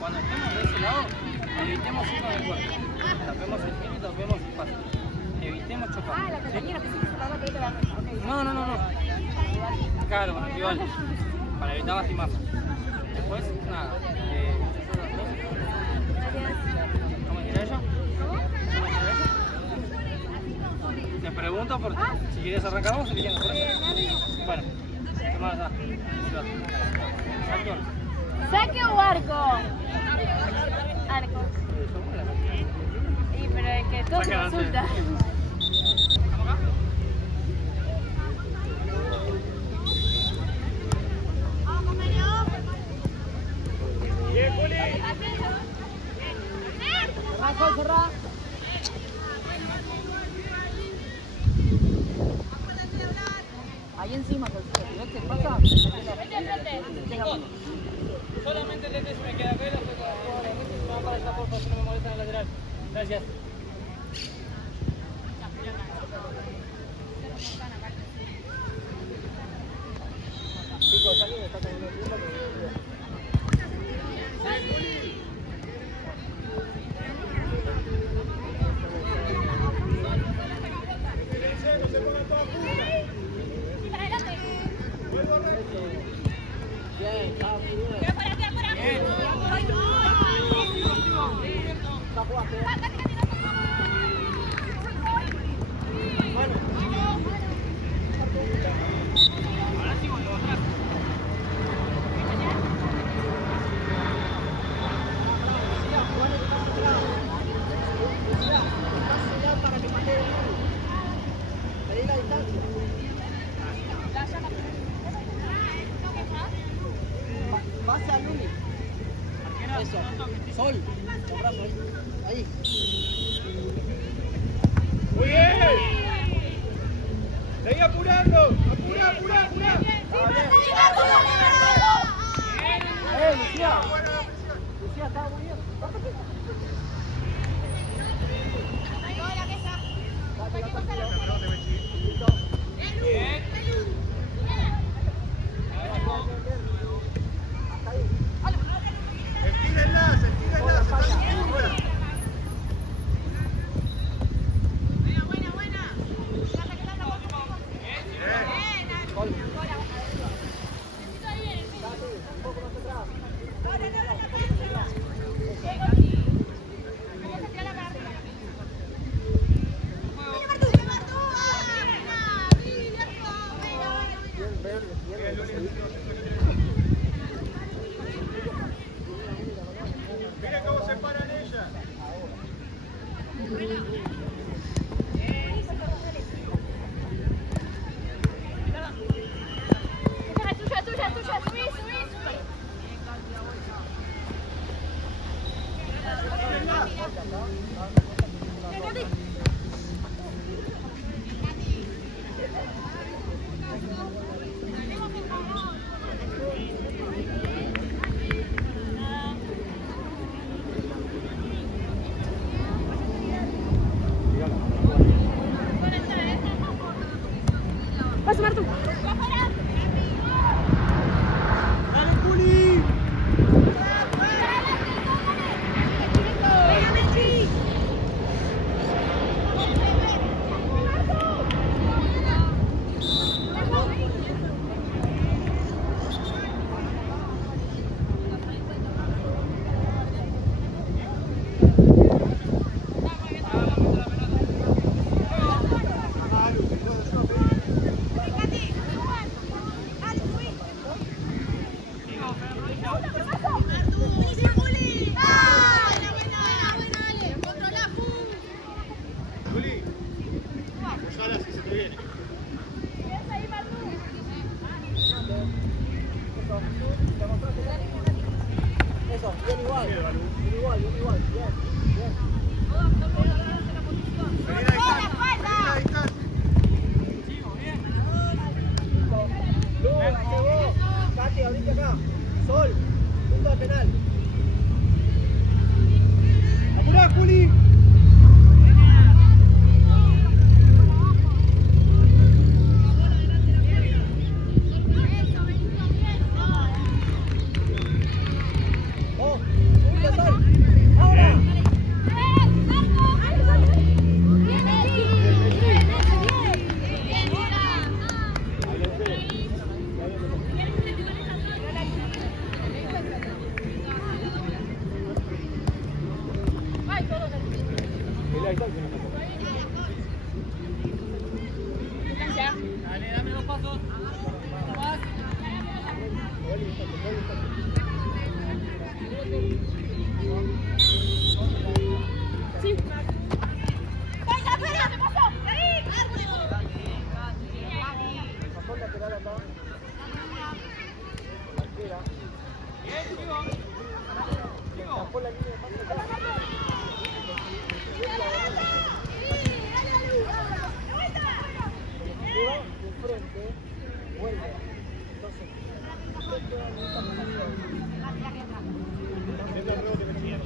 Cuando estemos de ese lado, evitemos irnos del cuerpo. Tapemos el pie y tapemos el paso. Evitemos chocar. Ah, la compañera pensé que se pagaba que la mesa. Okay. No. Claro, con el rival. Para evitar lastimarse. Después, nada. ¿Cómo quiere ella? Te pregunto por si quieres arrancar vos o si quieres arrancar. Bueno, toma allá. ¿Saque o arco? Arco. Sí, pero es que todo se resulta. ¿Vamos acá? Bien, Juli. Cerrá. Ahí encima, ¿ves qué pasa? Solamente el DT se me queda acá y después van para allá, por favor, si no me molestan en el lateral. Gracias. Chicos, ¿alguien está teniendo tiempo? No se pongan todas juntas. Vuelvo recto. Bien, está muy bien. Bien. Ahora sí vuelvo atrás. Pase al Luli. Eso. Sol. Los brazos ahí. Ahí. Muy bien. Seguí apurando. Apurá. Lucía. Lucía, estaba muy bien. Bien. Estírenlas, están fuera. Miren cómo se paran ellas. Tuya, subí. Vas a sumar tú. ¡Dale, Juli! Juli, ojalá si se te viene. Eso, bien igual. Bien igual. Bien. Vení a distancia. Luz, llegó. Katy, abrite acá. Sol, punto de penal. ¡Apurá, Juli! Oh. bajó la línea de pase acá. Lleva de frente, vuelve. Entonces, Intenta el rebote que tenía.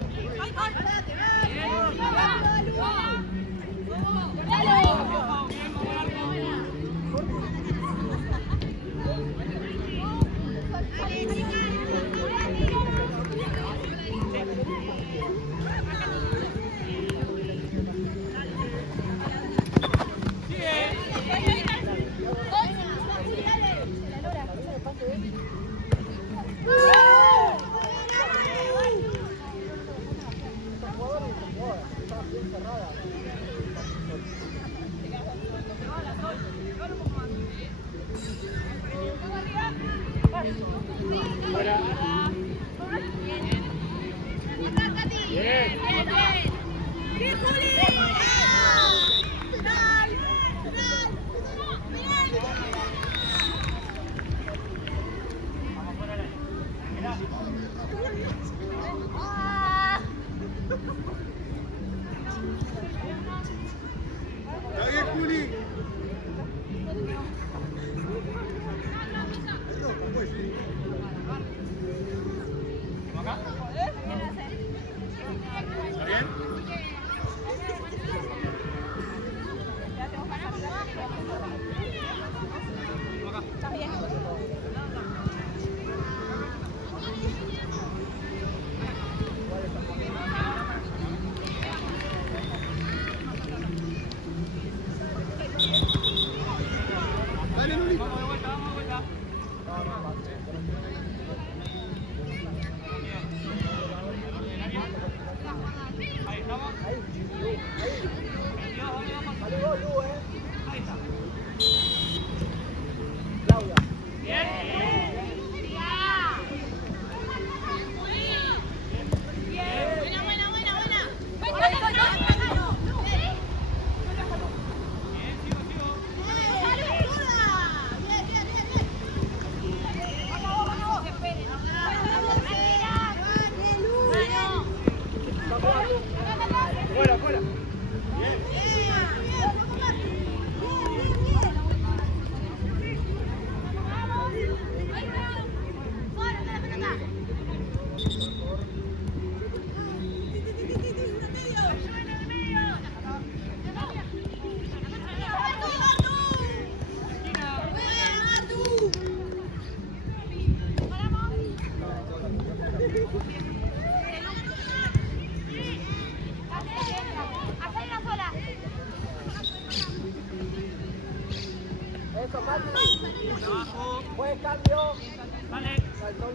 Buen cambio. Vale. Saltó.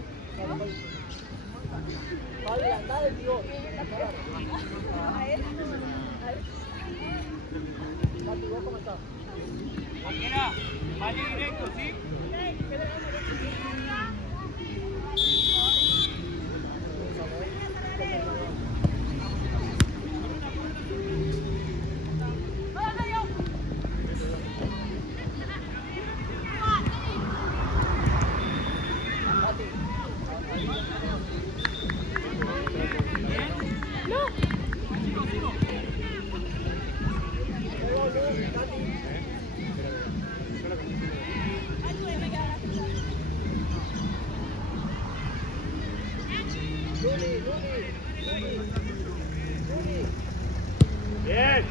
Vale, anda de pivot. Mati, vos cómo estás. Arquera, vale directo, ¿sí? Bien.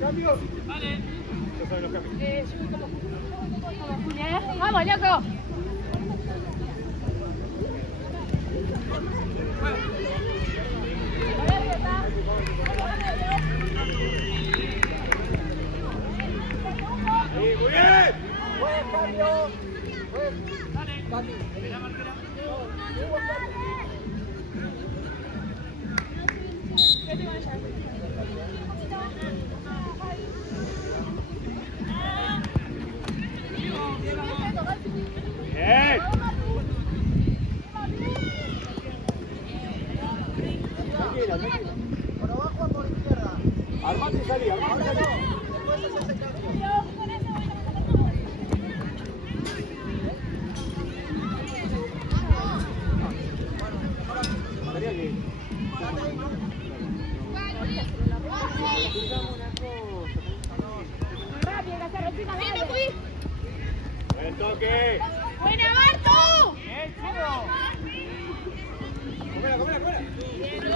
Cambio. Vale. Yo soy los cambios. Vamos, loco. Cami. Bien. Por abajo o por izquierda. Armate y salí, armate y Ahora salí. no. Después haces el cambio. María, que- Quédate ahí, ¿no? Buen toque. ¡Buena, Bartu! Bien, chico. Comela, comela, comela. ¡Bien, Lu!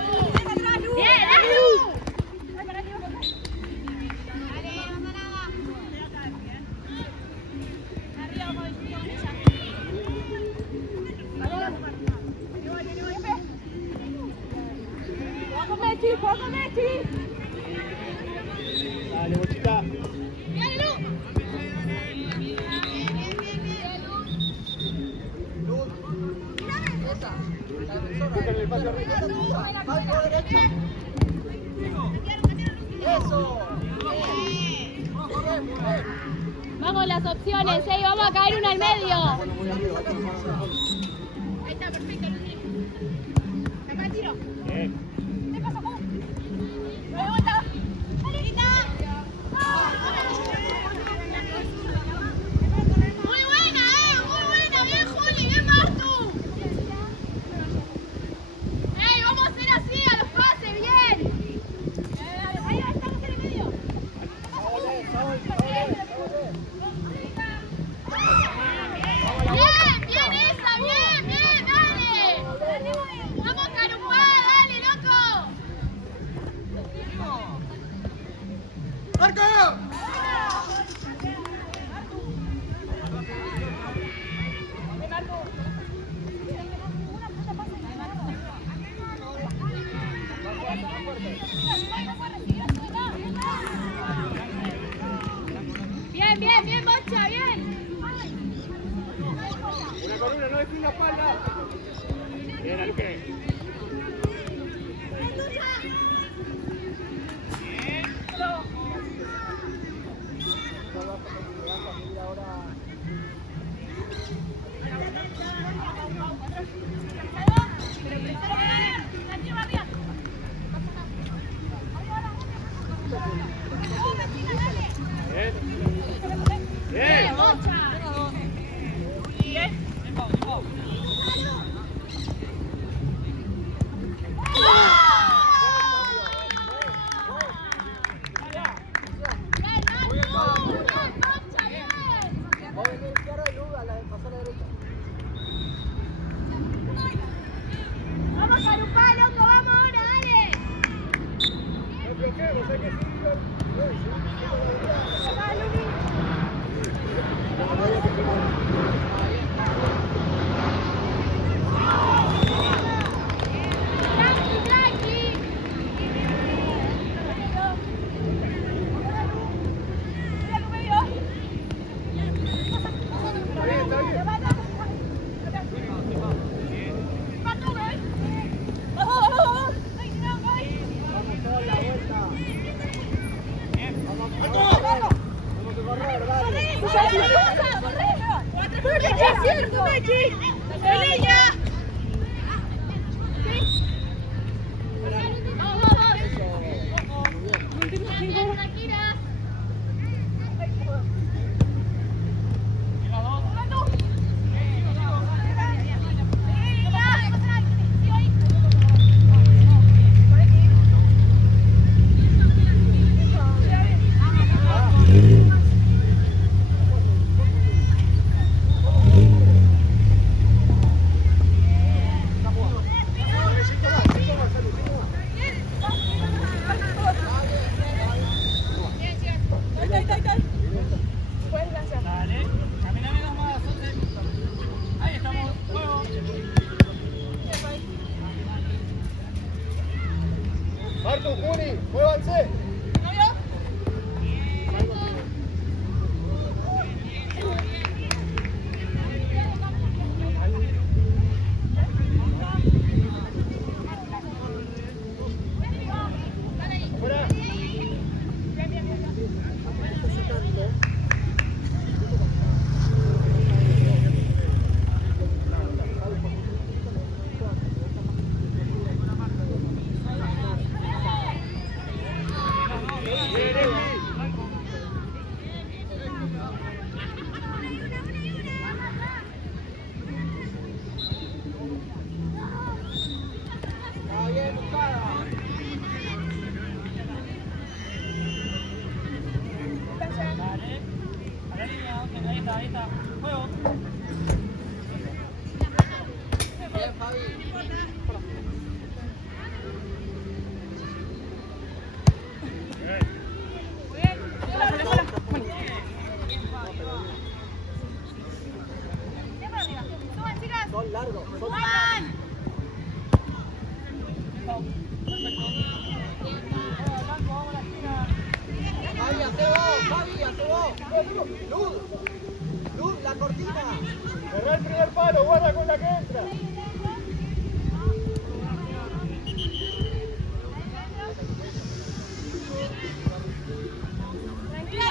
Dale, Bochita. Luz. Esa. La defensora. Busca el espacio arriba. Esa tuya. Marco derecha. Eso. Bien. Muy bien. Vamos las opciones, vamos a caer una al medio. Muy arriba, acá tuya. Ahí está, perfecto, Luis. Acá tiro. Bien. ¿Qué pasa, Ju? ¡Me vuelta! Muy buena, bien Juli, bien Martu. Vamos a hacer así a los pases, bien. Ahí estamos en el medio. Bien esa, bien, dale. Vamos Carupá, dale, loco. ¡Marco! Bien, Bocha, bien. Una con una, no dejes la espalda. Bien, Aluque. Bien. Bien. Vos venís izquierda y Luz a la pasar a la derecha. Vamos Carupá, loco, vamos ahora, dale. No bloqueemos, hay que seguir. Está bien, está bien. Vamos toda la vuelta. Vamos a correr, dale. largo. Sol. Fabi, hace vos. Luz, la cortina. Cerrá el primer palo, guarda con la que entra. Tranquila.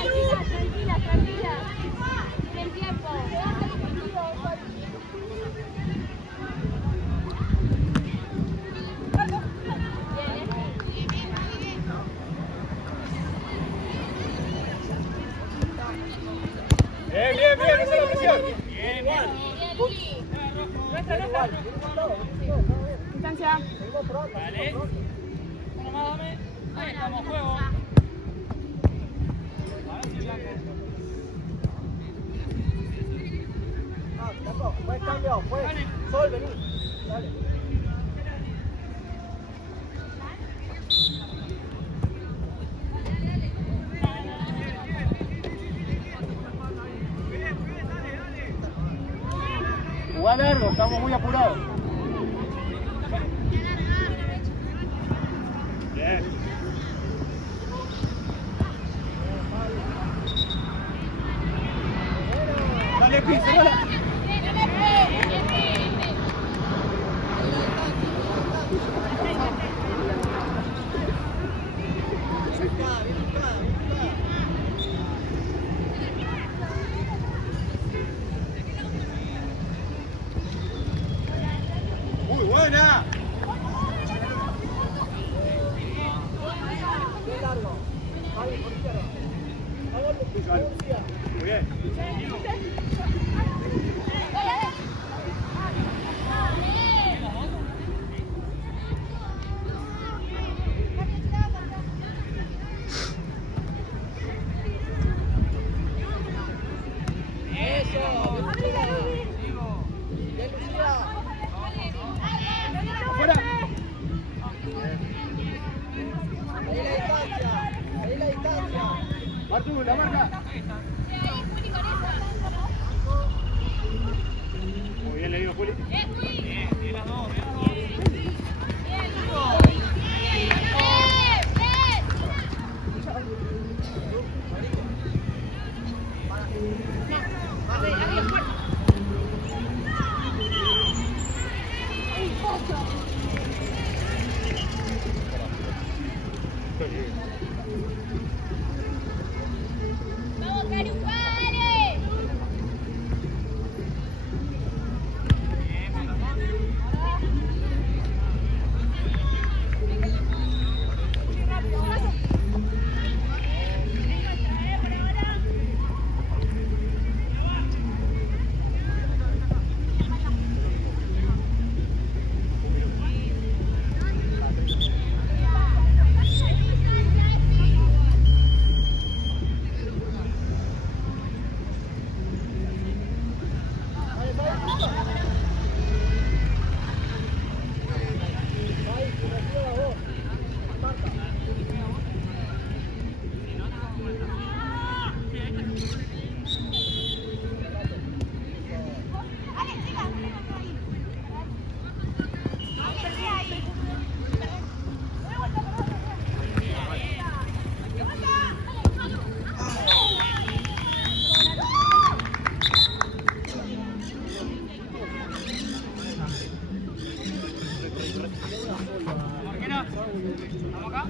Tienen tiempo. Bien, esa es la presión. Distancia. Vale. Uno más, dame. Ahí estamos, juego. Ahora sí, Blanco. Blanco, buen cambio, pues. Dale. Sol, vení. Dale. Jugá largo, estamos muy apurados. Bien. Dale, Pi, cerrala. Muy buena. Bien largo. Fabi, por izquierda. Muy bien. Afuera. Ahí la distancia. Arturo, la marca. Muy bien leído, Juli. Bien las dos. Vamos, Carucales. Marquina, ¿estamos acá?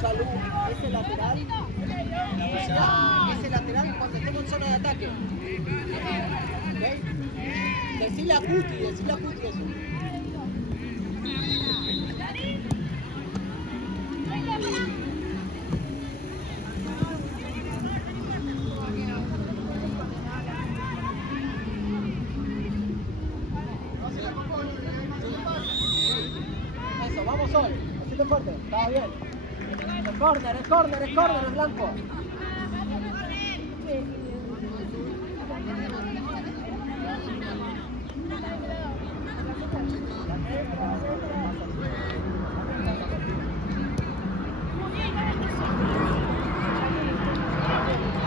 Salud, ese lateral. Ese lateral cuando estemos en zona de ataque. ¿Ok? Decile a Cuti eso. Eso, vamos Sol. Hacete fuerte. Estaba bien. Es córner, es blanco.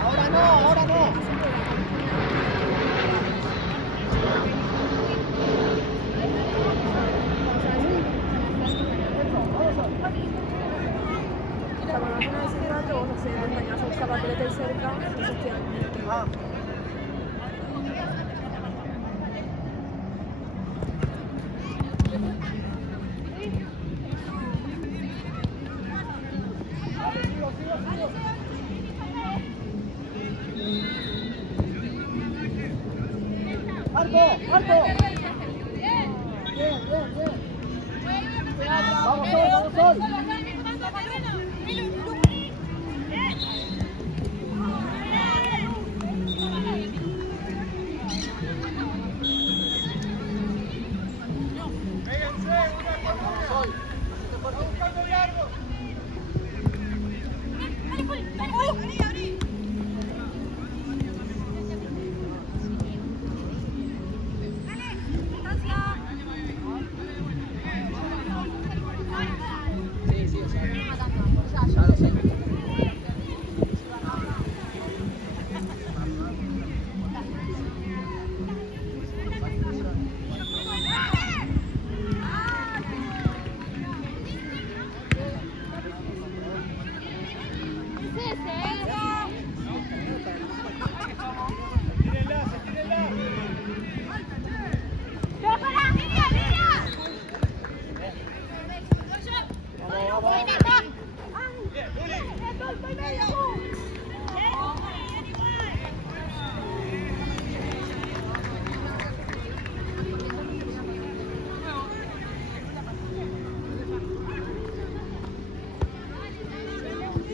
Ahora no, ahora no. Una vez en rato, no sé, el año estaba por el cerca, Ah. ¡Marco! ¡Marco! Bien, bien, bien. Vamos, Sol, vamos, Sol.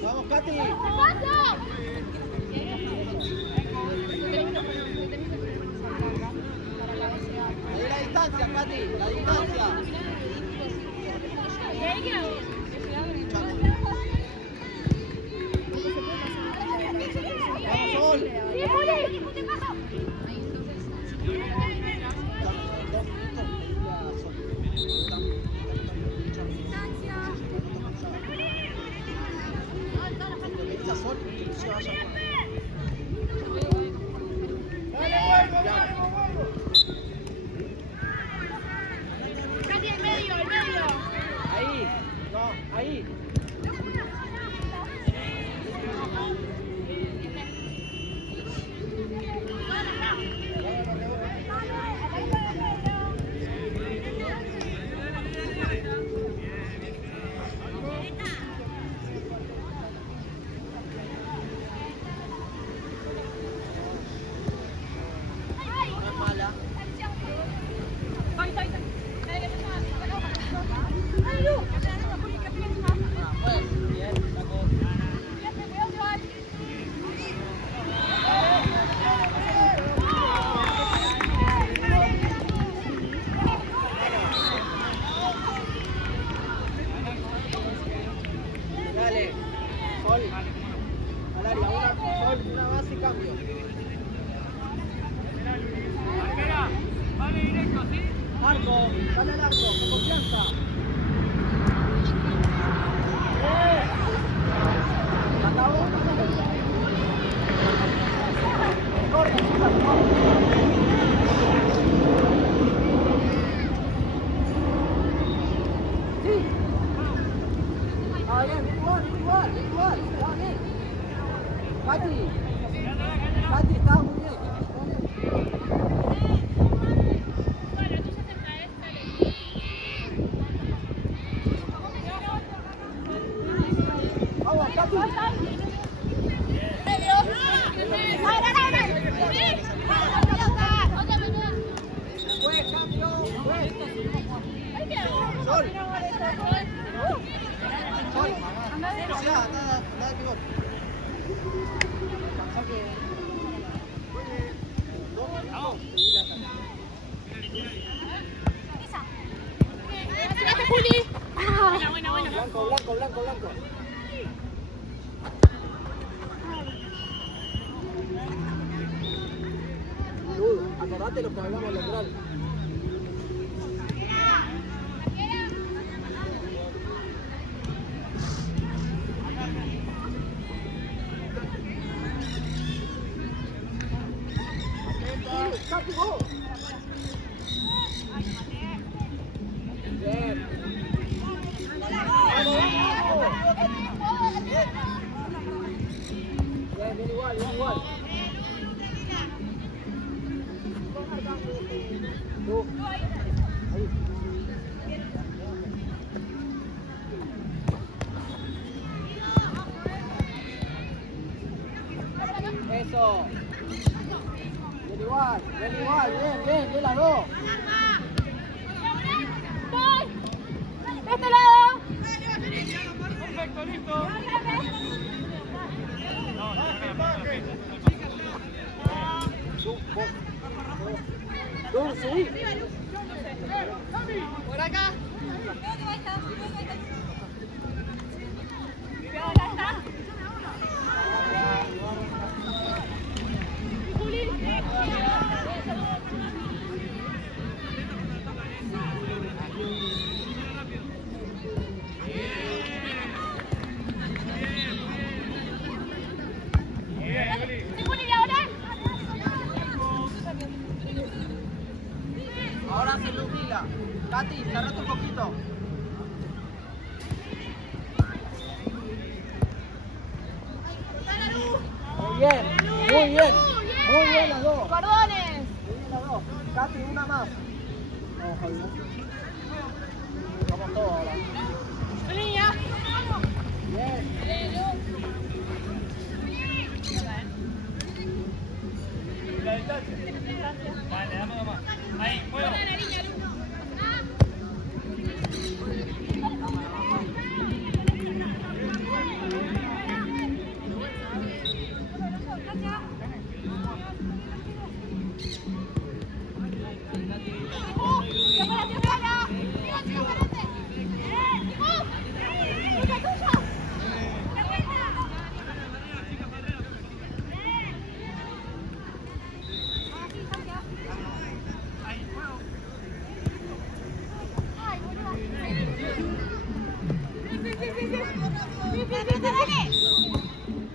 Vamos, Katy. Ahí la distancia, Katy, la distancia. Vamos, Sol. Sol, se vaya. Casi el medio, el medio. Ahí, no, ahí. Dale, Sol, al área, Sol, una base y cambio. Vale, directo, ¿sí? Marco, dale al arco, con confianza. ¿Acabó? Corre, sí. Ah, bien, igual, está bien. Katy, está muy bien. Vamos, Katy. Juez, cambio, juez. Sol. Sol. Ya, nada de pivot. Juli. Blanco, blanco, blanco, blanco. Acordate lo que hablamos lateral. Bien. Bien, igual, bien igual. Tú. Ahí. Eso. Bien igual, bien las dos. ¡De este lado! Perfecto, listo. Tú, sí. Por acá. Ahora se ilumina. Katy, cerrate un poquito. Muy bien, muy bien. Muy bien las dos. Cordones. Muy bien las dos. Katy, una más. Vamos, Javier. Vamos todos ahora. Línea. Bien. La distancia. Dale, dame nomás. Ahí, juego.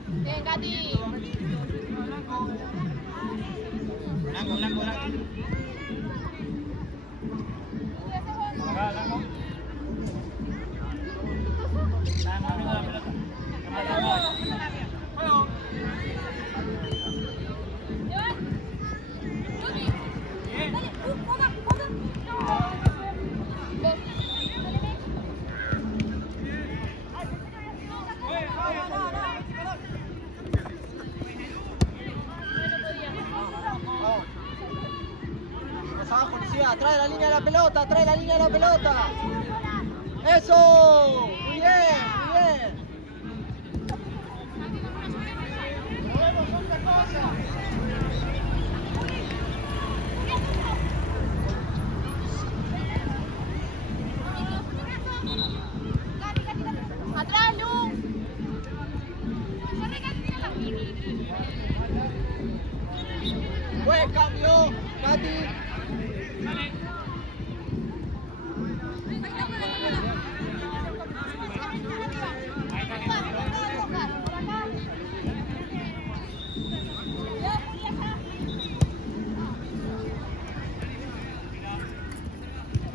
Bien, Katy. Blanco, blanco, blanco. Acá, blanco. Dame, amigo, la pelota. Juego. Bien. Más abajo, Lucía. Trae la línea de la pelota, trae la línea de la pelota. ¡Eso! Muy bien, muy bien. Atrás, Lu. Buen cambio, Katy.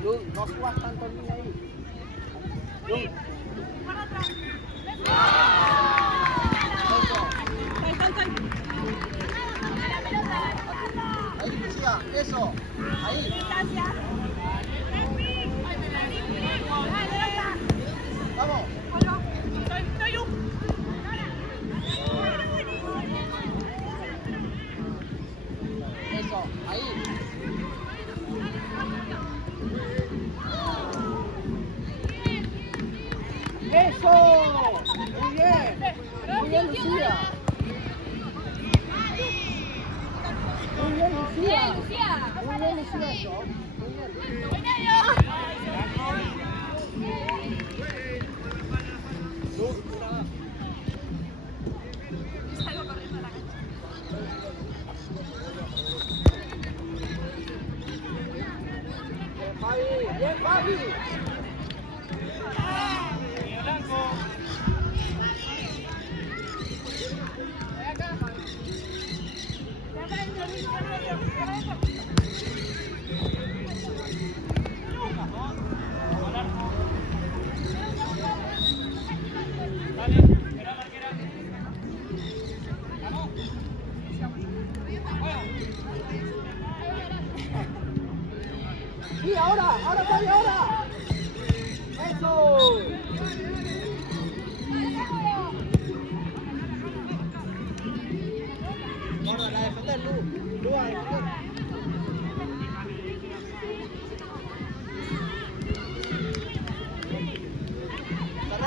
Luz, no subas tanto el niño ahí. Luz. Ahí, Lucía, eso. Ahí. Vamos. Eso, ahí. ¡Eso! Muy bien. Muy bien, Lucía. Muy bien, Lucía. Muy bien, Lucía, eso. Muy bien.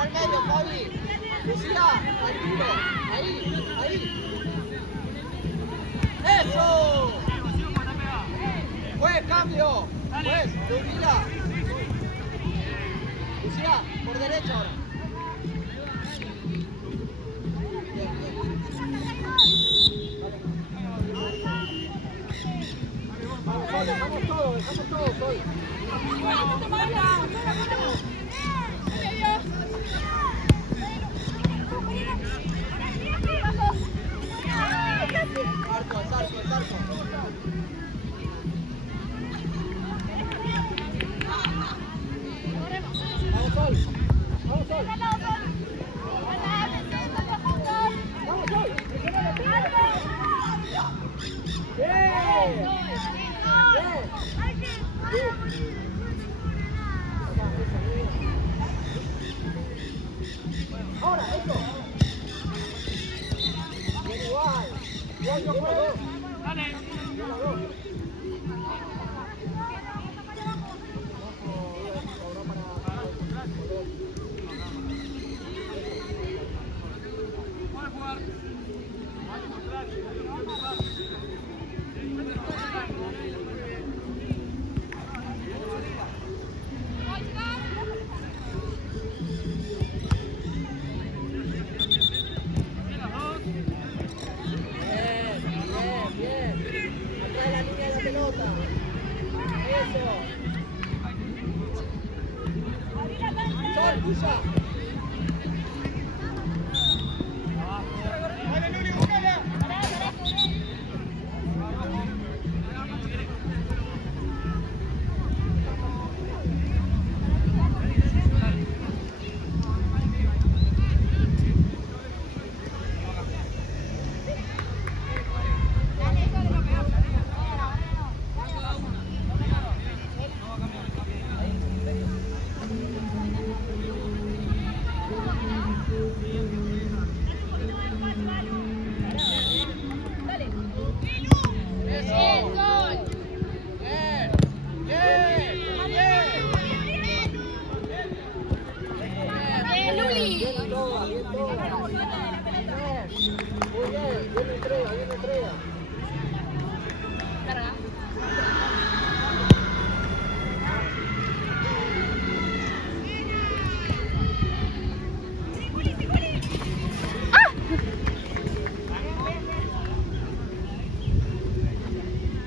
al medio, Fabi. Lucía, tranquilo. Ahí. ¡Eso! Juez, cambio. Juez, Lucía. Lucía, por derecha ahora. Dejamos todo, Sol. Zarco. Vamos, Sol. Ahora, eso. Bien igual. Yo juego. Dale.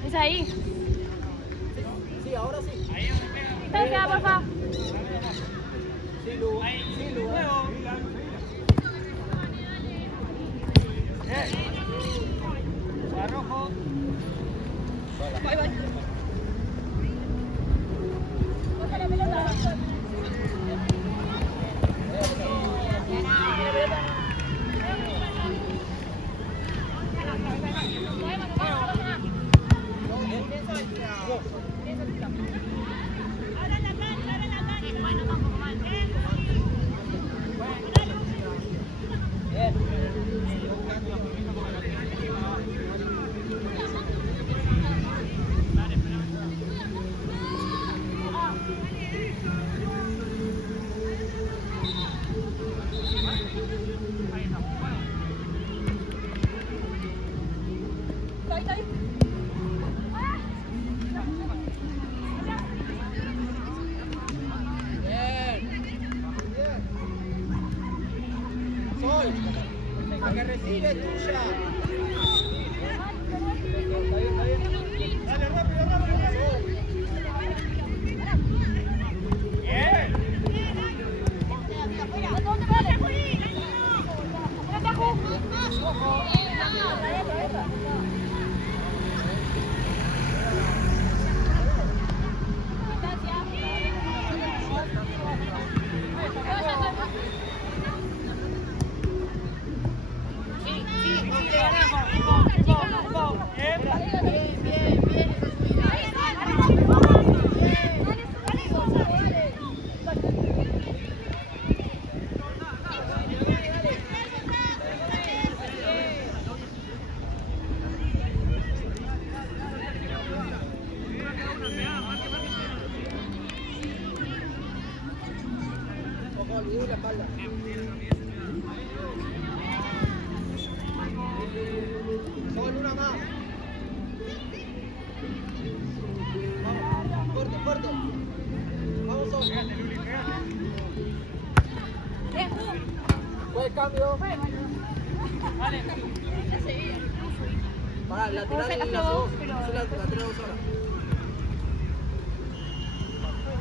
¿Es ahí? Sí, ahora sí. Venga, por favor. Sí, Lu. Arrojo. Bye. Pasa la pelota. La que recibe es tuya. Dale, rápido. Bien. Sí, No, olvidé la espalda. Sol, una más. Vamos, fuerte, fuerte. Vamos, Sol. Buen cambio. Vale. Pará, lateral en la dos. Lateral dos horas.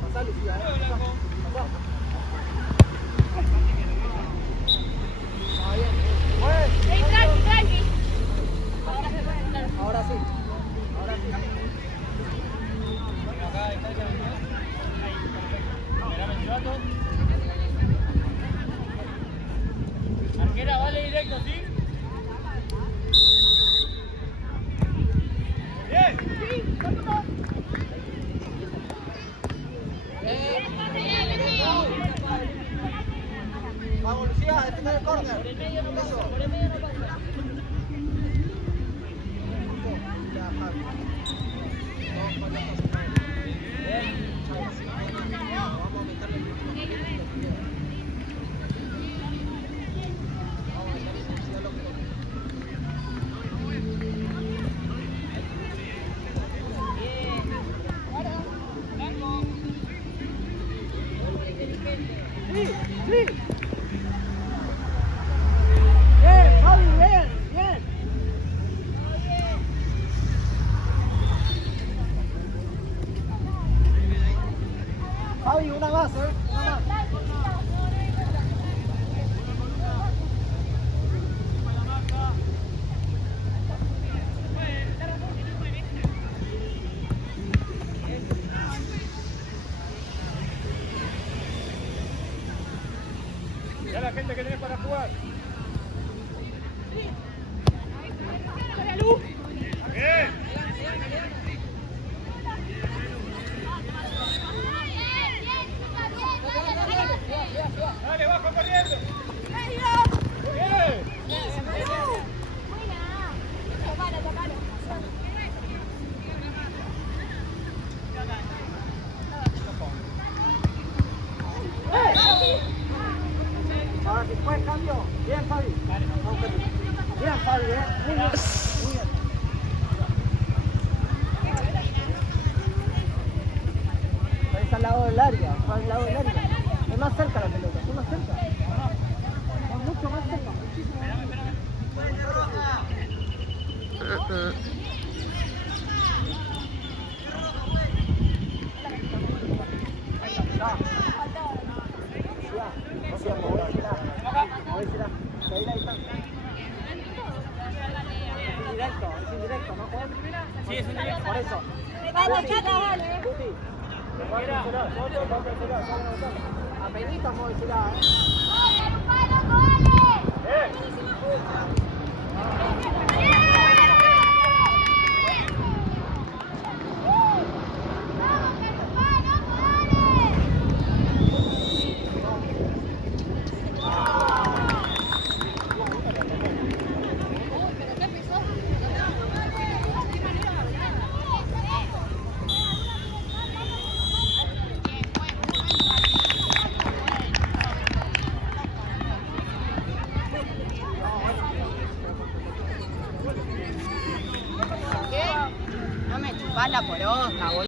Pasá, Lucía, pasá. Ah, bien. Ey, tranqui, tranqui. Ahora sí. Ahora sí. Acá, ahí está, ahí, perfecto. Mirame el chivato. Arquera, vale directo, ¿sí? Vamos, Lucía, a defender el córner. Eso. Ya, Javi. No, falta cosa. Vamos a meterle el último. Vamos a meterle intensidad lo que toque. Sí, sí. Bien, Javi, bien, bien. Javi, una más, una más. Ya la gente que tenés para jugar. Bien. Dale, bajo corriendo. Bien. Ahora sí, fue cambio. Bien, Fabi. Bien, Fabi, muy bien. Muy bien. Ahí está al lado del área, está al lado del área. Es más cerca la pelota, es más cerca. Es mucho más cerca, muchísimo más cerca. Es indirecto, ¿no? Sí, es indirecto. Por eso. Dale, Chata, dale. Guti, apenitas movilidad, Bien. ¡Bien!